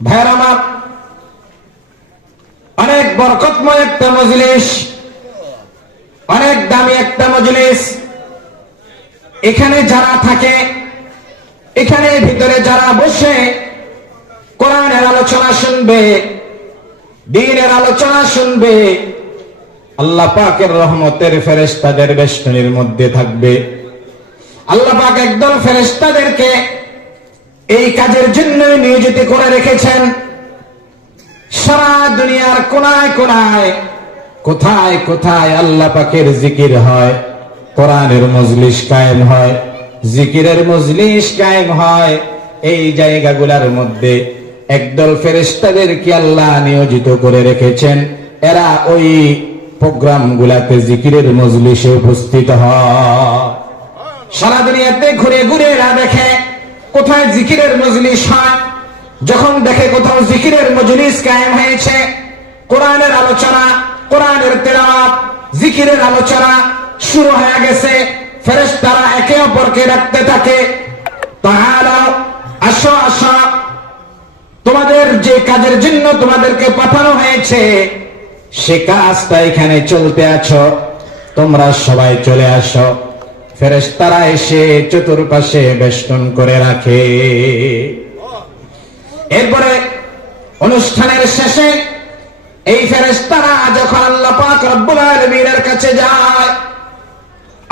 ভাইয়ের আমার, অনেক বরকতময় একটা মজলিস, অনেক দামি একটা মজলিস। এখানে যারা থাকে, এখানে ভিতরে যারা বসে কোরআনের আলোচনা শুনবে, দ্বীনের আলোচনা শুনবে, আল্লাহ পাকের রহমতের ফেরেশতাদের বেষ্টনীর মধ্যে থাকবে। আল্লাহ পাক একদল ফেরেশতাদেরকে এই কাজের জন্য নিয়োজিত করে রেখেছেন। সারা দুনিয়ার কোনায় কোনায়, কোথায় কোথায় আল্লাহ পাকের জিকির হয়, কোরআনের মজলিস কায়েম হয়, জিকিরের মজলিস কায়েম হয়, এই জায়গাগুলোর মধ্যে একদল ফেরেশতাদেরকে আল্লাহ নিয়োজিত করে রেখেছেন। এরা ওই প্রোগ্রাম গুলাতে জিকিরের মজলিসে উপস্থিত হয়। সারা দুনিয়াতে ঘুরে ঘুরে এরা দেখে কোথায় জিকিরের মজলিস হয়। যখন দেখে কোথাও জিকিরের মজলিস কায়েম হয়েছে, কোরআনের আলোচনা, কোরআনের তেলাওয়াত, জিকিরের আলোচনা শুরু হয়ে গেছে, ফেরেশতারা একে অপরকে ডাকতে থাকে, তাআলা, আসো আসো, তোমাদের যে কাজের জন্য তোমাদেরকে পাঠানো হয়েছে সে কাজটা এখানে চলতে আছো, তোমরা সবাই চলে আসো। ফেরেশতারা এসে চতুর্পাশে বেষ্টন করে রাখে। এরপরে অনুষ্ঠানের শেষে এই ফেরেশতারা যখন আল্লাহ পাক রব্বুল আলামিনের কাছে যায়,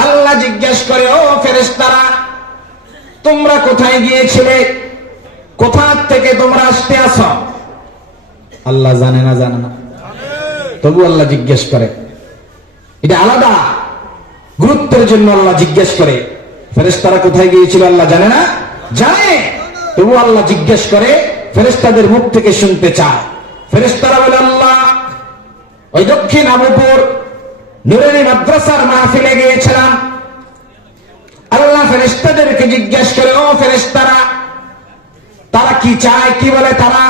আল্লাহ জিজ্ঞেস করে, ও ফেরেশতারা, তোমরা কোথায় গিয়েছিলে? কোথা থেকে তোমরা আসতে আসো? আল্লাহ জানে না, জানে না, তবু আল্লাহ জিজ্ঞেস করে। এটা আলাদা গুরুত্বের জন্য আল্লাহ জিজ্ঞেস করে। ফেরেশতারা কোথায় গিয়েছিল আল্লাহ জানে না, জানে, তবু আল্লাহ জিজ্ঞেস করে, ফেরেশতাদের মুখ থেকে শুনতে চায়। ফেরেশতারা বলে, আল্লাহ ওই দক্ষিণ আবুপুর নুরানি মাদ্রাসার মাহফিলে গিয়েছিলাম। আল্লাহ ফেরেশতাদেরকে জিজ্ঞেস করে, ও ফেরেশতারা, তারা কি চায়, কি বলে তারা?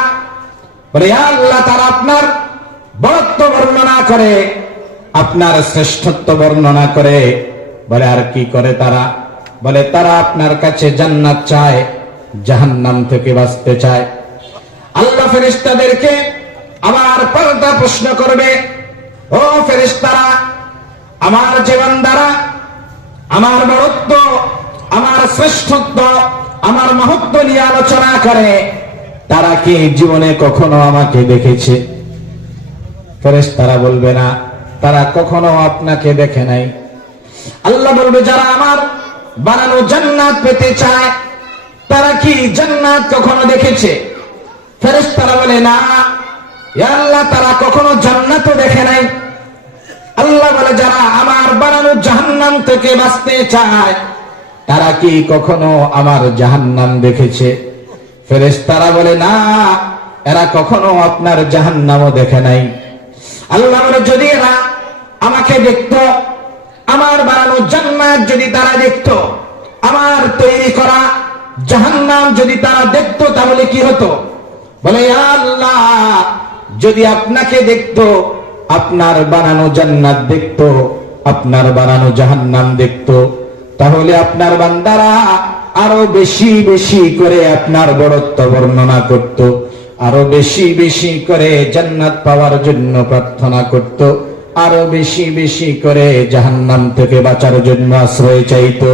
বলে, ইয়া আল্লাহ, তারা আপনার বরত্ব বর্ণনা করে, আপনার শ্রেষ্ঠত্ব বর্ণনা করে। বলে, আর কি করে তারা? বলে, তারা আপনার কাছে জান্নাত চায়, জাহান্নাম থেকে বাঁচতে চায়। আল্লাহ ফেরেশতাদেরকে আবার পাল্টা প্রশ্ন করবে, ও ফেরেশতারা, আমার যে বান্দারা আমার বরত্ব, আমার শ্রেষ্ঠত্ব, আমার মহত্ব নিয়ে আলোচনা করে, তারা কি জীবনে কখনো আমাকে দেখেছে? ফেরেশতারা বলবে, না, তারা কখনো আপনাকে দেখে নাই। আল্লাহ বলবে, যারা আমার বানানো জান্নাত পেতে চায়, তারা কি জান্নাত কখনো দেখেছে? ফেরেশতারা বলে, না, ইয়া আল্লাহ, তারা কখনো জান্নাতও দেখে নাই। আল্লাহ বলে, যারা আমার বানানো জাহান্নাম থেকে বাঁচতে চায়, তারা কি কখনো আমার জাহান্নাম দেখেছে? ফেরেশতারা বলে, না, এরা কখনো আপনার জাহান্নামও দেখে নাই। আল্লাহ বলে, যদি এরা আমাকে দেখতো, আমার বানানো জান্নাত যদি তারা দেখতো, আমার তৈরি করা জাহান্নাম যদি তারা দেখতো, তাহলে কি হতো? বলে, ইয়া আল্লাহ, যদি আপনাকে দেখতো, আপনার বানানো জান্নাত দেখতো, আপনার বানানো জাহান্নাম দেখতো, তাহলে আপনার বান্দারা আরো বেশি বেশি করে আপনার বরত্ব বর্ণনা করত, আরো বেশি বেশি করে জান্নাত পাওয়ার জন্য প্রার্থনা করত, আরো বেশি বেশি করে জাহান্নাম থেকে বাঁচার জন্য আশ্রয় চাইতো।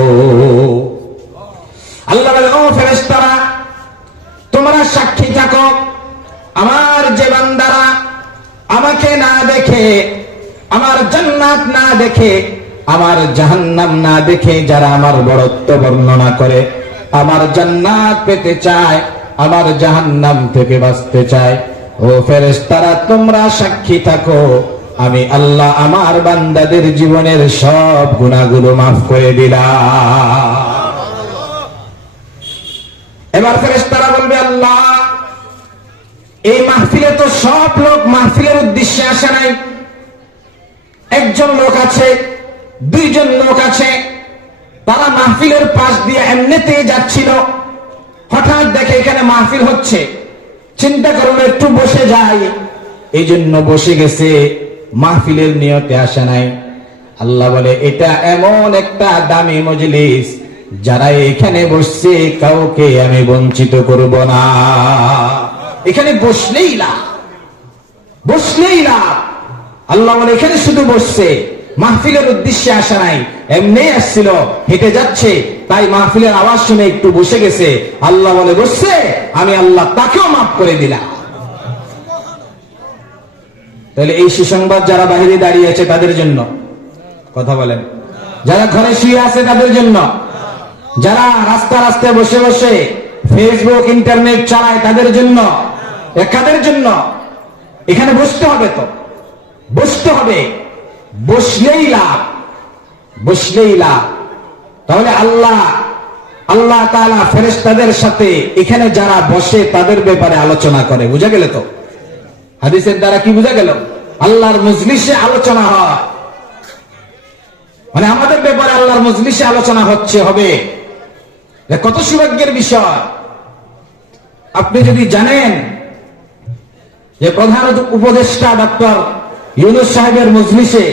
আল্লাহ বলে, ও ফেরেশতারা, তোমরা সাক্ষী থাকো, আমার যে বান্দারা আমাকে না দেখে, আমার জান্নাত না দেখে, আমার জাহান্নাম না দেখে, যারা আমার বরত্ব বর্ণনা করে, আমার জান্নাত পেতে চায়, আমার জাহান্নাম থেকে বাঁচতে চায়, ও ফেরেশতারা, তোমরা সাক্ষী থাকো, আমি আল্লাহ আমার বান্দাদের জীবনের সব গুনাহগুলো মাফ করে দিলাম। এবার ফেরেশতারা বলবে, আল্লাহ, এই মাহফিলে তো সব লোক মাহফিলের উদ্দেশ্যে আসে নাই। একজন লোক আছে, দুইজন লোক আছে, তারা মাহফিলের পাশ দিয়ে এমনিতে যাচ্ছিল, হঠাৎ দেখে এখানে মাহফিল হচ্ছে, চিন্তা করলো একটু বসে যাই, এই জন্য বসে গেছে, মাহফিলের নিয়তে আসে নাই। আল্লাহ বলে, এটা এমন একটা দামি মজলিস, যারা এখানে বসছে কাউকে আমি বঞ্চিত করব না। এখানে বসলেই লাভ, বসলেই লাভ। আল্লাহ বলে এখানে শুধু বসছে, মাহফিলের উদ্দেশ্যে আসা নাই, এমনি আসছিল, হেঁটে যাচ্ছে, তাই মাহফিলের আওয়াজ শুনে একটু বসে গেছে। আল্লাহ বলে বসছে, আমি আল্লাহ তাকেও মাফ করে দিলাম। তাহলে এই সুসংবাদ যারা বাহিরে দাঁড়িয়ে আছে তাদের জন্য, কথা বলেন, যারা ঘরে শুয়ে আছে তাদের জন্য, যারা রাস্তা রাস্তায় বসে বসে ফেসবুক ইন্টারনেট চালায় তাদের জন্য, কাদের জন্য? এখানে বসতে হবে, তো বসতে হবে, বসলেই লাভ, বসলেই লাভ। তাহলে আল্লাহ তাআলা ফেরেশতাদের সাথে এখানে যারা বসে তাদের ব্যাপারে আলোচনা করে। বুঝা গেল তো? হাদিসের দ্বারা কি বুঝা গেল? আল্লাহর মজলিসে আলোচনা হয়, মানে আমাদের ব্যাপারে আল্লাহর মজলিসে আলোচনা হবে। কত সৌভাগ্যের বিষয়। আপনি যদি জানেন যে প্রধান উপদেষ্টা ডক্টর ইউনূস সাহেবের মজলিসে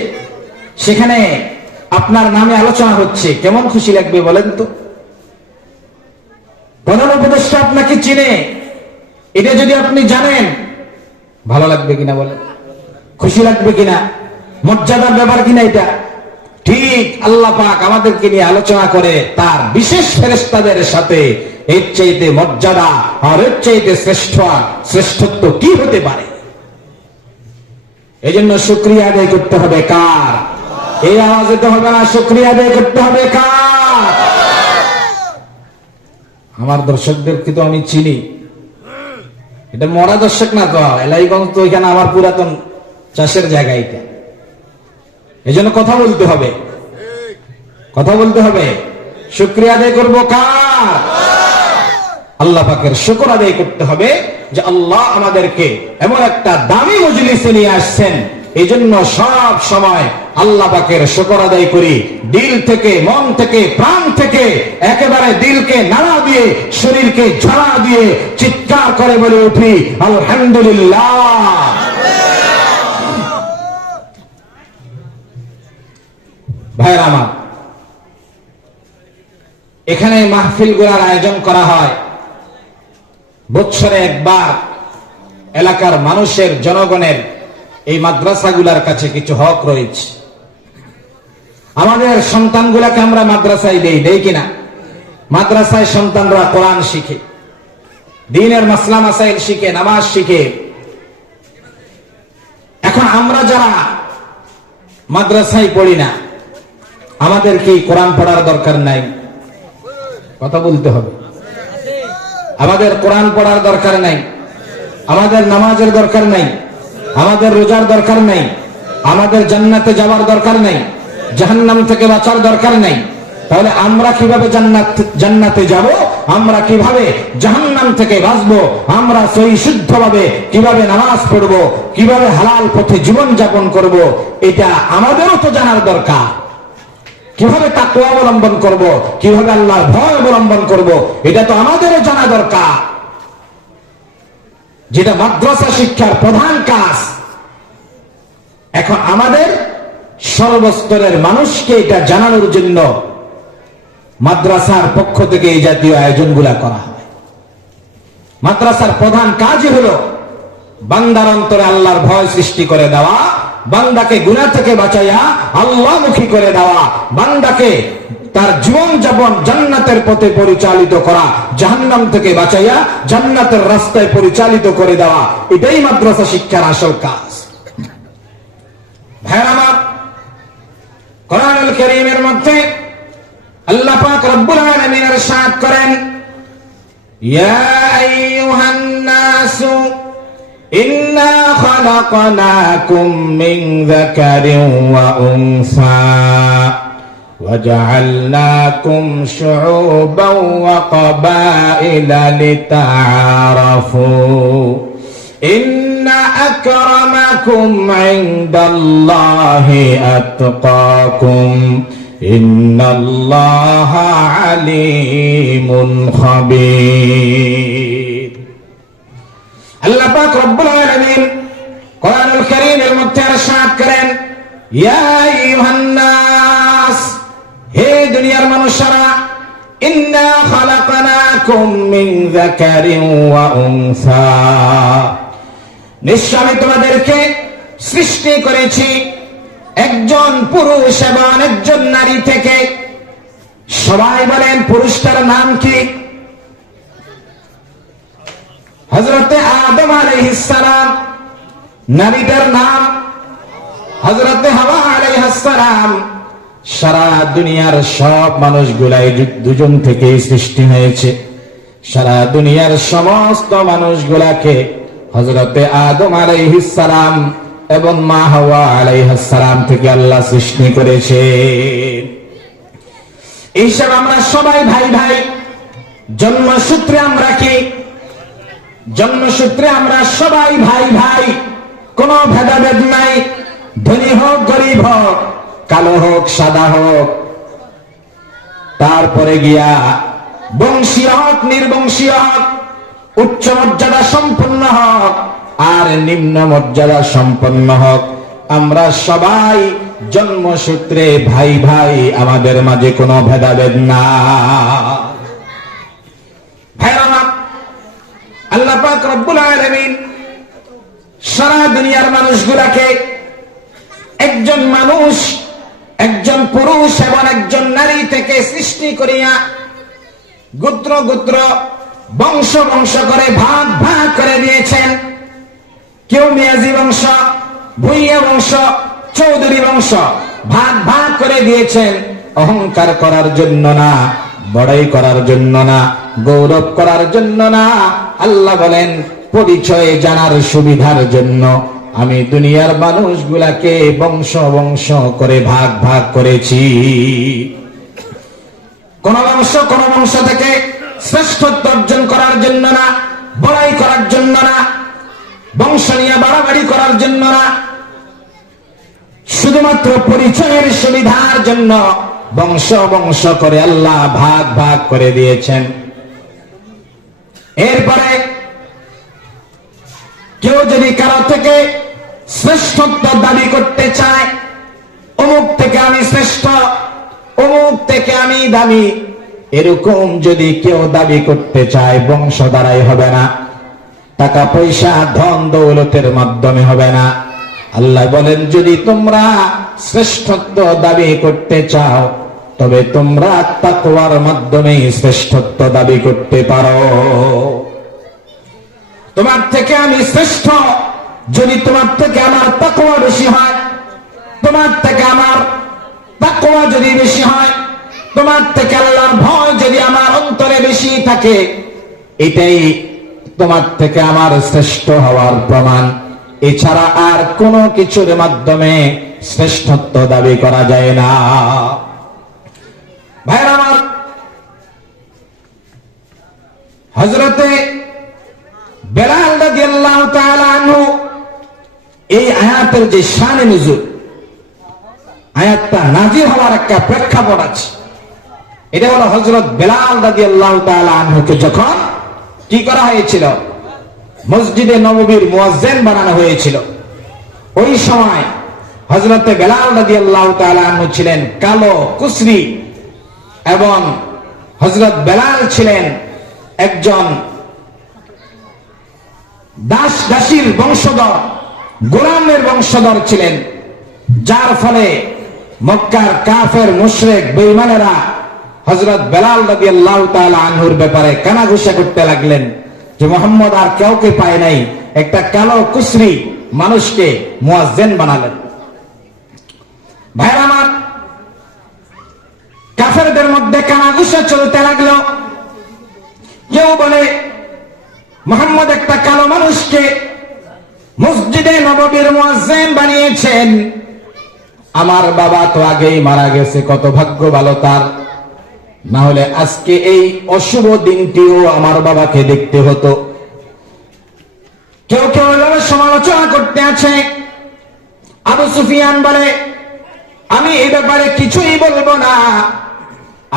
সেখানে আপনার নামে আলোচনা হচ্ছে, কেমন খুশি লাগবে বলেন তো? প্রধান উপদেষ্টা আপনাকে চিনে, এটা যদি আপনি জানেন, ভালো লাগবে কিনা বলেন? খুশি লাগবে কিনা? মর্যাদার ব্যাপার কিনা এটা? ঠিক আল্লাহ পাক আমাদেরকে নিয়ে আলোচনা করে তার বিশেষ ফেরেশতাদের সাথে। এর চাইতে মর্যাদা আর এর চাইতে শ্রেষ্ঠত্ব কি হতে পারে? এই জন্য শুকরিয়া আদায় করতে হবে কার? এই আওয়াজে তো হবে না, শুকরিয়া আদায় করতে হবে কার? আমার দর্শকদেরকে তো আমি চিনি, এটা মরা দর্শক না তো, এলাইগঞ্জ তো এখানে আমার পুরাতন চাষের জায়গা এটা। এই জন্য কথা বলতে হবে, কথা বলতে হবে। শুকরিয়া আদায় করবো কার? আল্লাহ পাকের শুকর আদায় করতে হবে যে আল্লাহ আমাদেরকে এমন একটা দামি মজলিসে নিয়ে আসছেন। এই জন্য সব সময় আল্লাহ পাকের শুকর আদায় করি, দিল থেকে, মন থেকে, প্রাণ থেকে, একেবারে দিলকে নাড়া দিয়ে, শরীরকে ঝাড়া দিয়ে চিৎকার করে বলে উঠি আলহামদুলিল্লাহ। ভাইরা আমার, এখানে মাহফিল গুলার আয়োজন করা হয় বছরে একবার। এলাকার মানুষের, জনগণের এই মাদ্রাসাগুলার কাছে কিছু হক রয়েছে। আমাদের সন্তানগুলাকে আমরা মাদ্রাসায় দেই কিনা? মাদ্রাসায় সন্তানরা কোরআন শিখে, দ্বীনের মাসলা মাসাইল শিখে, নামাজ শিখে। এখন আমরা যারা মাদ্রাসায় পড়ি না, আমাদের কি কোরআন পড়ার দরকার নাই? কথা বলতে হবে। আমাদের কোরআন পড়ার দরকার নাই, আমাদের নামাজের দরকার নাই, আমাদের রোজার দরকার নাই, আমাদের জান্নাতে যাওয়ার দরকার নাই, জাহান্নাম থেকে বাঁচার দরকার নাই। তাহলে আমরা কিভাবে জান্নাতে যাব? আমরা কিভাবে জাহান্নাম থেকে বাঁচবো? আমরা সহি শুদ্ধভাবে কিভাবে নামাজ পড়বো, কিভাবে হালাল পথে জীবন যাপন করব, এটা আমাদেরও তো জানার দরকার। কিভাবে তাকওয়া অবলম্বন করব, কিভাবে আল্লাহর ভয় অবলম্বন করব, এটা তো আমাদেরও জানা দরকার। যেটা মাদ্রাসা শিক্ষার প্রধান কাজ। এখন আমাদের সর্বস্তরের মানুষকে এটা জানানোর জন্য মাদ্রাসার পক্ষ থেকে এই জাতীয় আয়োজনগুলা করা হয়। মাদ্রাসার প্রধান কাজই হলো বান্দার অন্তরে আল্লাহর ভয় সৃষ্টি করে দেওয়া, বান্দাকে গুনাহ থেকে বাঁচাইয়া আল্লাহমুখী করে দেওয়া, বান্দাকে তার জীবন যাপন জান্নাতের পথে পরিচালিত করা, জাহান্নাম থেকে বাঁচাইয়া জান্নাতের রাস্তায় পরিচালিত করে দেওয়া। এটাই মাদ্রাসা শিক্ষার আসল কাজ। ভাইরা আমার, কোরআনুল কারীমের মধ্যে আল্লাহ পাক রব্বুল আলামিন ইরশাদ করেন, ইয়া আইয়ুহান নাসু ইন্না খালাকনাকুম মিন যাকারিন ওয়া উনসা وجعلناكم شعوبا وقبائل لتعارفوا إن أكرمكم عند الله أتقاكم إن الله عليم خبير। আল্লাহ পাক রব্বুল আলামিন কোরআনুল কারীমের মধ্যে ইরশাদ করেন, ইয়া আইয়ুহান নাস, হে দুনিয়ার মানুষেরা, ইন্না খালাকনাকুম খালাকনাকুম মিন যাকারিন ওয়া উনসা, নিশ্চয় আমি তোমাদেরকে সৃষ্টি করেছি একজন পুরুষ এবং একজন নারী থেকে। সবাই বলেন পুরুষটার নাম কি? হযরতে আদম আলাইহিস সালাম। নারীটার নাম হযরতে হাওয়া আলাইহিস সালাম। সারা দুনিয়ার সব মানুষগুলাই দুজন থেকেই সৃষ্টি হয়েছে। সারা দুনিয়ার সমস্ত মানুষগুলাকে হযরতে আদম আলাইহিস সালাম এবং মা হাওয়া আলাইহিস সালাম থেকে আল্লাহ সৃষ্টি করেছে। এইসব আমরা সবাই ভাই ভাই। জন্মসূত্রে আমরা কি? জন্মসূত্রে আমরা সবাই ভাই ভাই, কোনো ভেদাভেদ নাই। ধনী হোক গরিব হোক, কালো হোক সাদা হোক, তারপরে গিয়া বংশীয় হোক নির্বংশীয় হোক, উচ্চ মর্যাদা সম্পন্ন হোক আর নিম্ন মর্যাদা সম্পন্ন হোক, আমরা সবাই জন্মসূত্রে ভাই ভাই। আমাদের মাঝে কোনো ভেদাভেদ না। ভাইরা, আল্লাহ পাক রব্বুল আলামিন সারা দুনিয়ার মানুষগুলাকে একজন মানুষ, একজন পুরুষ এবং একজন নারী থেকে সৃষ্টি করিয়া গোত্র গোত্র বংশ বংশ করে ভাগ ভাগ করে দিয়েছেন। কেউ মিয়াজি বংশ, ভুইয়া বংশ, চৌধুরী বংশ, ভাগ ভাগ করে দিয়েছেন। অহংকার করার জন্য না, বড়াই করার জন্য না, গৌরব করার জন্য না। আল্লাহ বলেন পরিচয় জানার সুবিধার জন্য আমি দুনিয়ার মানুষগুলাকে বংশ বংশ করে ভাগ ভাগ করেছি। কোন বংশ থেকে শ্রেষ্ঠত্ব অর্জন করার জন্য না, বড়াই করার জন্য না, বংশ নিয়ে বাড়াবাড়ি করার জন্য না, শুধুমাত্র পরিচয়ের সুবিধার জন্য বংশ বংশ করে আল্লাহ ভাগ ভাগ করে দিয়েছেন। এরপরে কেউ যদি কারো থেকে শ্রেষ্ঠত্ব দাবি করতে চায়, অমুক থেকে আমি শ্রেষ্ঠ, অমুক থেকে আমি দামি, এরকম যদি কেউ দাবি করতে চায়, বংশ দ্বারাই হবে না, টাকা পয়সা ধন দৌলতের মাধ্যমে হবে না। আল্লাহ বলেন যদি তোমরা শ্রেষ্ঠত্ব দাবি করতে চাও তবে তোমরা তাকওয়ার মাধ্যমে শ্রেষ্ঠত্ব দাবি করতে পারো। তোমার থেকে আমি শ্রেষ্ঠ যদি তোমার থেকে আমার তাকওয়া বেশি হয়, তোমার থেকে আমার তাকওয়া যদি বেশি হয়, তোমার থেকে আল্লাহর ভয় যদি আমার অন্তরে বেশি থাকে, এটাই তোমার থেকে আমার শ্রেষ্ঠ হওয়ার প্রমাণ। এছাড়া আর কোনো কিছুর মাধ্যমে শ্রেষ্ঠত্ব দাবি করা যায় না। ভাইরা আমার, হযরতে বেলাল রাদিয়াল্লাহু তাআলা আনহু, এই আয়াতের যে শানে নুজুল, আয়াতটা নাযিল হওয়ার একটা প্রেক্ষাপট আছে। এটা হলো হযরত বেলাল রাদিয়াল্লাহু তাআলা আনহুকে যখন কি করা হয়েছিল, মসজিদে নববীর মুয়াজ্জিন বানানো হয়েছিল। ওই সময় হযরতে বেলাল রাদিয়াল্লাহু তাআলা আনহু ছিলেন কালো কুসরি এবং হযরত বেলাল ছিলেন একজন দাস দাসীর বংশধর, গোলামের বংশধর ছিলেন, যার ফলে মক্কার কাফের মুশরিক বেঈমানেরা হযরত বেলাল রাদিয়াল্লাহু তাআলা আনহুর ব্যাপারে কানাঘুষা করতে লাগলেন যে মুহাম্মদ আর কাউকে পায় নাই, একটা কালো কুসরি মানুষকে মুয়াজ্জিন বানালেন। ভাইরা আমার, কাফেরদের মধ্যে কানাঘুষা চলতে লাগলো। কেউ বলে মুহাম্মদ একটা কালো মানুষকে মসজিদে নববীর মুয়াজ্জিন বানিয়েছেন, আমার বাবা তো আগেই মারা গেছে, কত ভাগ্য ভালো তার, না হলে আজকে এই অশুভ দিনটিও আমার বাবাকে দেখতে হতো। কেউ কেউ সমালোচনা করতে আছে। আবু সুফিয়ান বলে আমি এই ব্যাপারে কিছুই বলবো না,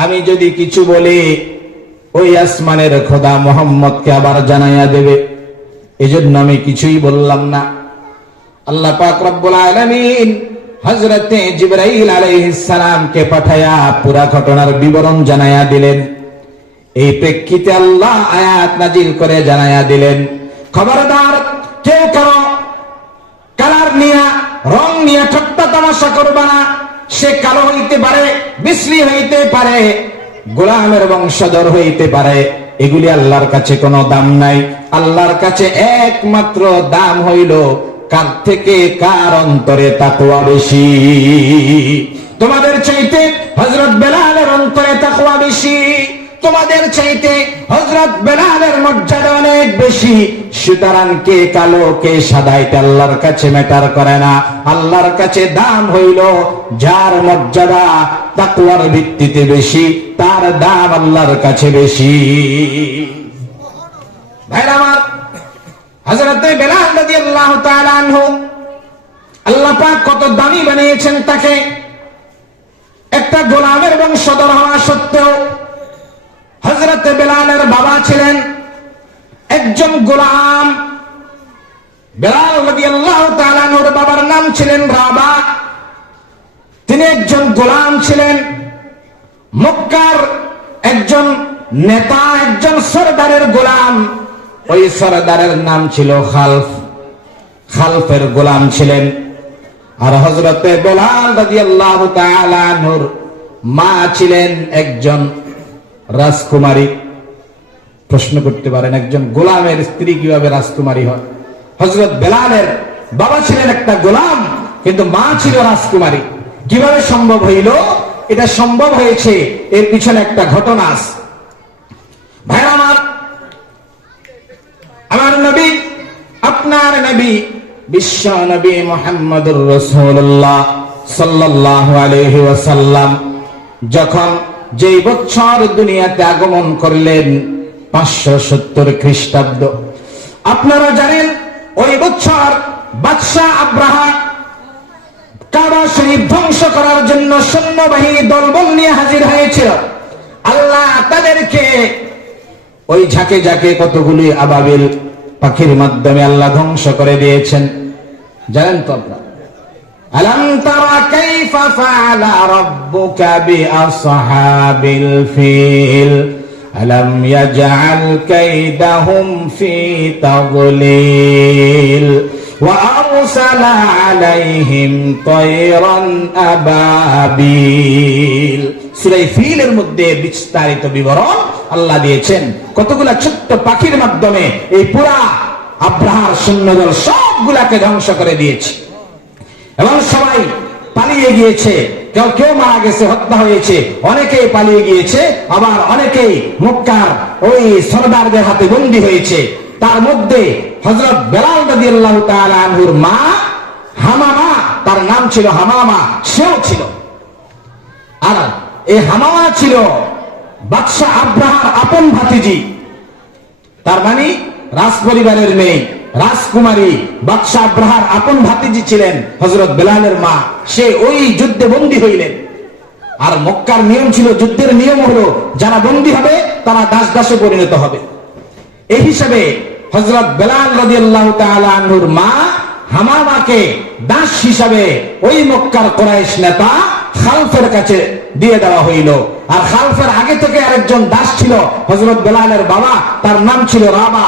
আমি যদি কিছু বলি ওই আসমানের খোদা মুহাম্মদকে আবার জানাইয়া দেবে, এজন্য আমি কিছুই বললাম না। আল্লাহ পাক রব্বুল আলামিন হযরতে জিবরাইল আলাইহিস সালামকে পাঠায়া পুরা ঘটনার বিবরণ জানাইয়া দিলেন। এই প্রেক্ষিতে আল্লাহ আয়াত নাজিল করে জানায়া দিলেন, খবরদার কেউ কারো কালার নিয়ে, রং নিয়ে ঠাট্টা তামাশা করবা না। সে কালো হইতে পারে, বিশ্রী হইতে পারে, গোলামের বংশধর হইতে পারে, এগুলি আল্লাহর কাছে কোনো দাম নাই। আল্লাহর কাছে একমাত্র দাম হইল কার থেকে কার অন্তরে তাকওয়া বেশি। তোমাদের চাইতে হযরত বেলালের অন্তরে তাকওয়া বেশি, তোমাদের চাইতে হযরত বেলালের মর্যাদা অনেক বেশি। সুতরাং কে কালো কে সাদা এটা আল্লাহর কাছে ম্যাটার করে না। আল্লাহর কাছে দাম হইল যার মর্যাদা তাকওয়ার ভিত্তিতে বেশি, তার দাম আল্লাহর কাছে বেশি। ভাইরা আমার, হযরত বেলাল রাদিয়াল্লাহু তাআলা আনহু, আল্লাহ পাক কত দামি বানিয়েছেন তাকে। একটা গোলামের বংশধর হওয়া সত্ত্বেও হযরত বেলালের বাবা ছিলেন একজন গোলাম। বেলাল রাদিয়াল্লাহু তাআলা আনহুর বাবার নাম ছিলেন রাবা। তিনি একজন গোলাম ছিলেন, মক্কার একজন নেতা, একজন সরদারের গোলাম। ওই সরদারের নাম ছিল খালফ, খালফের গোলাম ছিলেন। আর হযরতে বেলাল রাদিয়াল্লাহু তাআলা আনহুর মা ছিলেন একজন রাজকুমারী। প্রশ্ন করতে পারেন, একজন গোলামের স্ত্রী কিভাবে রাজকুমারী হয়? হযরত বেলালের বাবা ছিলেন একটা গোলাম, কিন্তু মা ছিল রাজকুমারী। কিভাবে সম্ভব হইল? এটা সম্ভব হয়েছে, এর পিছনে একটা ঘটনা আছে। ভাইরা আমার, আমার নবী, আপনার নবী, বিশ্ব নবী মুহাম্মদুর রাসূলুল্লাহ সাল্লাল্লাহু আলাইহি ওয়াসাল্লাম যখন যেই বছর দুনিয়াতে আগমন করলেন 570 খ্রিস্টাব্দ, আপনারা জানেন ওই বছর বাদশাহ আব্রাহা কাবা শরীফ ধ্বংস করার জন্য সৈন্যবাহিনী দলবল নিয়ে হাজির হয়েছিল। আল্লাহ তাদেরকে ওই ঝাঁকে ঝাঁকে কতগুলি আবাবিল পাখির মাধ্যমে আল্লাহ ধ্বংস করে দিয়েছেন। জানেন তো আপনারা? আলাম তারা কাইফা ফাআলা রাব্বুকা বিআসহাবিল ফিল আলাম ইয়াজআল কাইদাহুম ফি তাগলিল ওয়া আরসালা আলাইহিম তায়রান আবাবিল। সূরা ফিলের মধ্যে বিস্তারিত বিবরণ আল্লাহ দিয়েছেন। কতগুলা ছোট্ট পাখির মাধ্যমে এই পুরা আব্রাহার সৈন্যদল সবগুলাকে ধ্বংস করে দিয়েছে এবং সবাই পালিয়ে গিয়েছে। কেউ কেউ মারা গেছে, হত্যা হয়েছে, অনেকেই পালিয়ে গিয়েছে, আবার অনেকেই মক্কার ওই সরদারদের হাতে বন্দী হয়েছে। তার মধ্যে হযরত বেলাল রাদিয়াল্লাহু তাআলা আনহুর মা হামামা, তার নাম ছিল হামামা, সেও ছিল। আর এই হামামা ছিল বাদশাহ আব্রাহার আপন ভাতিজি, তার মানে রাজ পরিবারের মেয়ে, রাজকুমারী বাদশাহ আব্রাহার আপন ভাতিজি ছিলেন হযরত বেলালের মা। সে ওই যুদ্ধে বন্দী হইলেন। আর মক্কার নিয়ম ছিল, যুদ্ধের নিয়ম হলো যারা বন্দী হবে তারা দাস দাসে পরিণত হবে। এই হিসাবে হযরত বেলাল রাদিয়াল্লাহু তাআলা আনহুর মা হামামাকে দাস হিসাবে ওই মক্কার কুরাইশ নেতা খালফের কাছে দিয়ে দেওয়া হইল। আর খালফের আগে থেকে আরেকজন দাস ছিল হযরত বেলালের বাবা, তার নাম ছিল রাবা।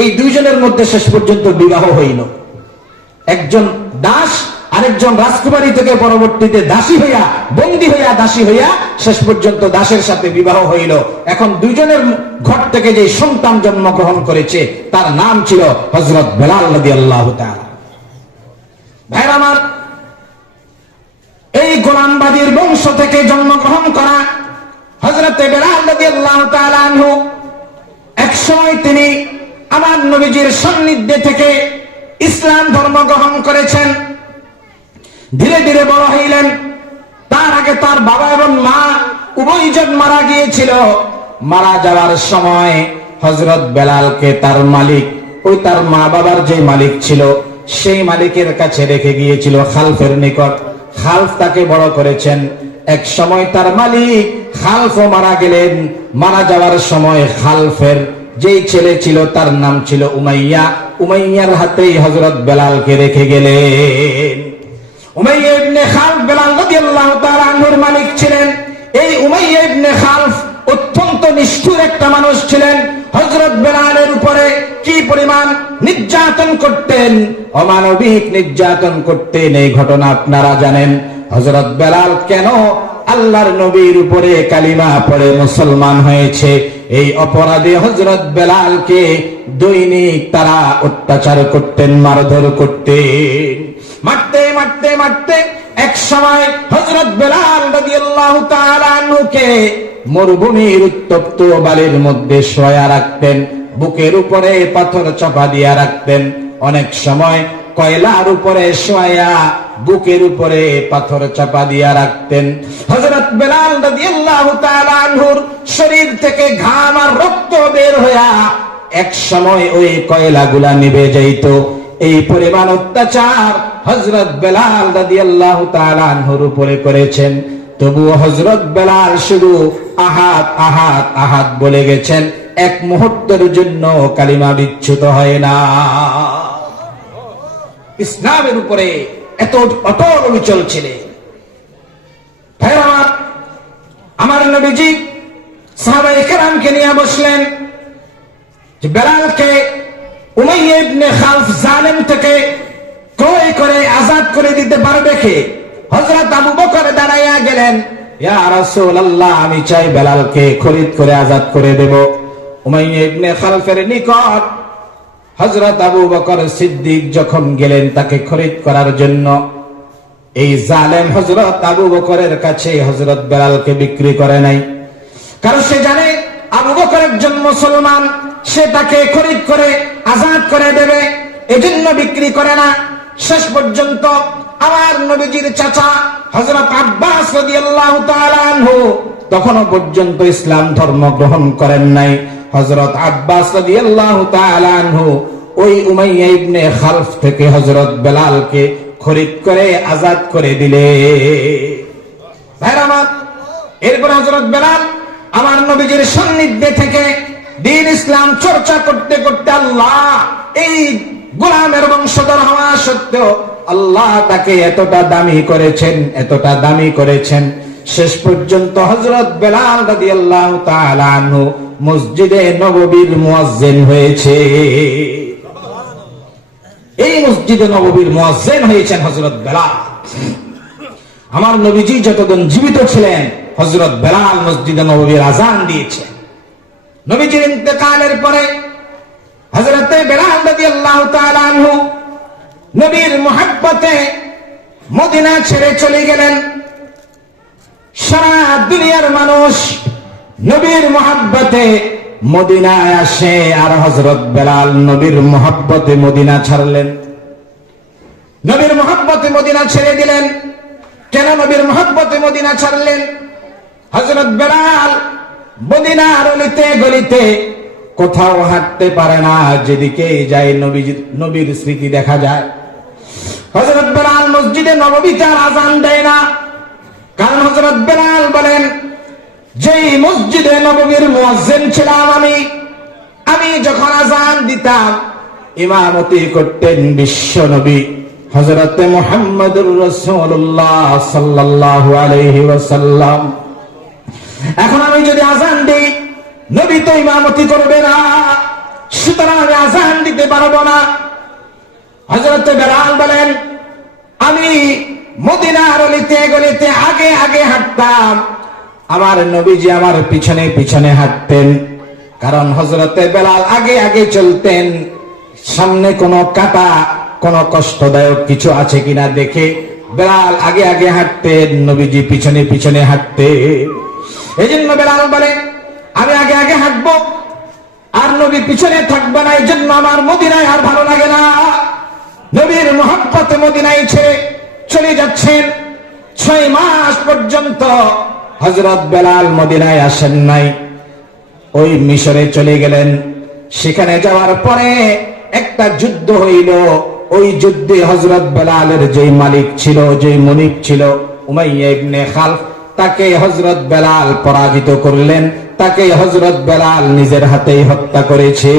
এই দুইজনের মধ্যে শেষ পর্যন্ত বিবাহ হইল। একজন দাস আরেকজন রাজকুমারী থেকে পরবর্তীতে দাসী হইয়া, বন্দী হইয়া, দাসী হইয়া শেষ পর্যন্ত দাসের সাথে বিবাহ হইল। এখন দুইজনের ঘর থেকে যে সন্তান জন্মগ্রহণ করেছে তার নাম ছিল হযরত বেলাল রাদিয়াল্লাহু তাআলা। ভাইরা আমার, এই গোলামবাদীর বংশ থেকে জন্মগ্রহণ করা হযরত বেলাল রাদিয়াল্লাহু তাআলা আনহু একসময় তিনি আমার নবীজির সান্নিধ্যে থেকে ইসলাম ধর্ম গ্রহণ করেছেন। ধীরে ধীরে বড় হইলেন। তার আগে তার বাবা এবং মা উভয়জন মারা গিয়েছিল। মারা যাওয়ার সময় হযরত বেলালকে তার মালিক, ওই তার মা বাবার যে মালিক ছিল সেই মালিকের কাছে রেখে গিয়েছিল খালফের নিকট। খালফ তাকে বড় করেছেন। এক সময় তার মালিক খালফও মারা গেলেন। মারা যাওয়ার সময় খালফের যেই ছেলে ছিল তার নাম ছিল উমাইয়া। উমাইয়ার হাতেই হযরত বেলালকে রেখে গেলেন। উমাইয়া ইবনে খালফ বেলাল রাদিয়াল্লাহু তাআলা আনহুর মালিক ছিলেন। এই উমাইয়া ইবনে খালফ অত্যন্ত নিষ্ঠুর একটা মানুষ ছিলেন। হযরত বেলালের উপরে কি পরিমাণ নির্যাতন করতেন, অমানবিক নির্যাতন করতেন, এই ঘটনা আপনারা জানেন। হযরত বেলাল কেন আল্লাহর নবীর উপরে কালিমা পড়ে মুসলমান হয়েছে, এই অপরাধে হযরত বেলালকে দৈনিক তারা অত্যাচার করতেন, মারধর করতেন। মারতে মারতে মারতে এক সময় হযরত বেলাল রাদিয়াল্লাহু তাআলা আনহুকে মরুভূমির উত্তপ্ত বালির মধ্যে শোয়া রাখতেন, বুকের উপরে পাথর চাপা দিয়া রাখতেন। অনেক সময় কয়লার উপরে শোয়া বুকের উপরে পাথর চাপা দিয়া রাখতেন। হযরত বেলাল রাদিয়াল্লাহু তাআলা আনহুর শরীর থেকে ঘাম আর রক্ত বের হইয়া এক সময় ওই কয়লাগুলা নিভে যাইত। এই পরিমাণ অত্যাচার হযরত বেলাল রাদিয়াল্লাহু তাআলা আনহুর উপরে করেছেন। তবুও হযরত বেলাল শুধু আহাদ আহাদ আহাদ বলে গেছেন, এক মুহূর্তের জন্য কালিমা বিচ্যুত হয় না। ইসলামের উপরে এত অটল অবিচল ছিলেন। ভাইরা আমার নবীজি সাহাবায়ে কেরামকে নিয়ে বসলেন যে বেলালকে উমাইয়া ইবনে খালফ জালেম থেকে ক্রয় করে আজাদ করে দিতে পারবে কে? হযরত আবু বকর দাঁড়াইয়া গেলেন, ইয়া রাসূলুল্লাহ, আমি চাই বেলালকে খরিদ করে আজাদ করে দেব। উমাইয়া ইবনে খালফের নিকট হযরত আবু বকর সিদ্দিক যখন গেলেন তাকে খরিদ করার জন্য, এই জালেম হযরত আবু বকরের কাছে হযরত বেলালকে বিক্রি করে নাই। কারণ সে জানে আবু বকর একজন মুসলমান, সে তাকে খরিদ করে আজাদ করে দেবে, এজন্য বিক্রি করে না। শেষ পর্যন্ত আমার নবীজির চাচা হযরত আব্বাস রাদিয়াল্লাহু তাআলা আনহু তখনও পর্যন্ত ইসলাম ধর্ম গ্রহণ করেন নাই। হযরত আব্বাস রাদিয়াল্লাহু তাআলা আনহু ওই উমাইয়া ইবনে খালফ থেকে হযরত বেলালকে খরিদ করে আজাদ করে দিলে। ভাইরা আমার, এরপর হযরত বেলাল আমার নবীজির সান্নিধ্যে থেকে দ্বীন ইসলাম চর্চা করতে করতে আল্লাহ এই গোলামের বংশধর হওয়া সত্ত্বেও আল্লাহ তাকে এতটা দামি করেছেন, এতটা দামি করেছেন, শেষ পর্যন্ত হযরত বেলাল রাদিয়াল্লাহু তাআলা আনহু মসজিদে নববীর মুয়াজ্জিন হয়েছে। এই মসজিদে নববীর মুয়াজ্জিন হয়েছেন হযরত বেলাল। আমার নবীজি যতদিন জীবিত ছিলেন হযরত বেলাল মসজিদে নববীর আযান দিয়েছেন। নবীজির ইন্তেকালের পরে হযরত বেলাল রাদিয়াল্লাহু তাআলা আনহু নবীর মুহাব্বতে মদিনা ছেড়ে চলে গেলেন। সারা দুনিয়ার মানুষ নবীর মুহাব্বতে মদিনায় আসে, আর হযরত বেলাল নবীর মুহাব্বতে মদিনা ছাড়লেন, নবীর মুহাব্বতে মদিনা ছেড়ে দিলেন। কেন নবীর মুহাব্বতে মদিনা ছাড়লেন? হযরত বেলাল মদিনার অলিতে গলিতে কোথাও হাঁটতে পারে না, যেদিকে যায় নবীর স্মৃতি দেখা যায়। হযরত বেলাল মসজিদে নববীতে আযান দেয় না, কারণ হযরত বেলাল বলেন, যেই মসজিদে নববীর মুয়াজ্জিন ছিলাম আমি যখন আযান দিতাম ইমামতি করতেন বিশ্ব নবী হযরত মুহাম্মদুর রাসূলুল্লাহ সাল্লাল্লাহু আলাইহি ওয়াসাল্লাম। এখন আমি যদি আযান দিই, নবী তো ইমামতি করবে না, সুতরাং আমি আযান দিতে পারবো না। হযরত বেলাল বলেন, আমি মদিনার অলিতে গলিতে আগে আগে হাঁটতাম, আমার নবীজি আমার পিছনে পিছনে হাঁটতেন। কারণ হযরতে বেলাল আগে আগে চলতেন, সামনে কোনো কাটা কোনো কষ্টদায়ক কিছু আছে কিনা দেখে বেলাল আগে আগে হাঁটতেন, নবীজি পিছনে পিছনে হাঁটতেন। এই জন্য বেলাল বলে, আমি আগে আগে হাঁটবো আর নবী পিছনে থাকবে না, এই জন্য আমার মদিনায় আর ভালো লাগে না। নবীর মুহাব্বতে মদিনায় ছেড়ে চলে যাচ্ছেন। 6 মাস পর্যন্ত হযরত বেলাল মদিনায় আসেন নাই, ওই মিশরে চলে গেলেন। সেখানে যাওয়ার পরে একটা যুদ্ধ হইল। ওই যুদ্ধে হযরত বেলালের যেই মালিক ছিল, যেই মনিব ছিল উমাইয়া ইবনে খালফ, তাকে হযরত বেলাল পরাজিত করলেন, তাকে হযরত বেলাল নিজের হাতেই হত্যা করেছে।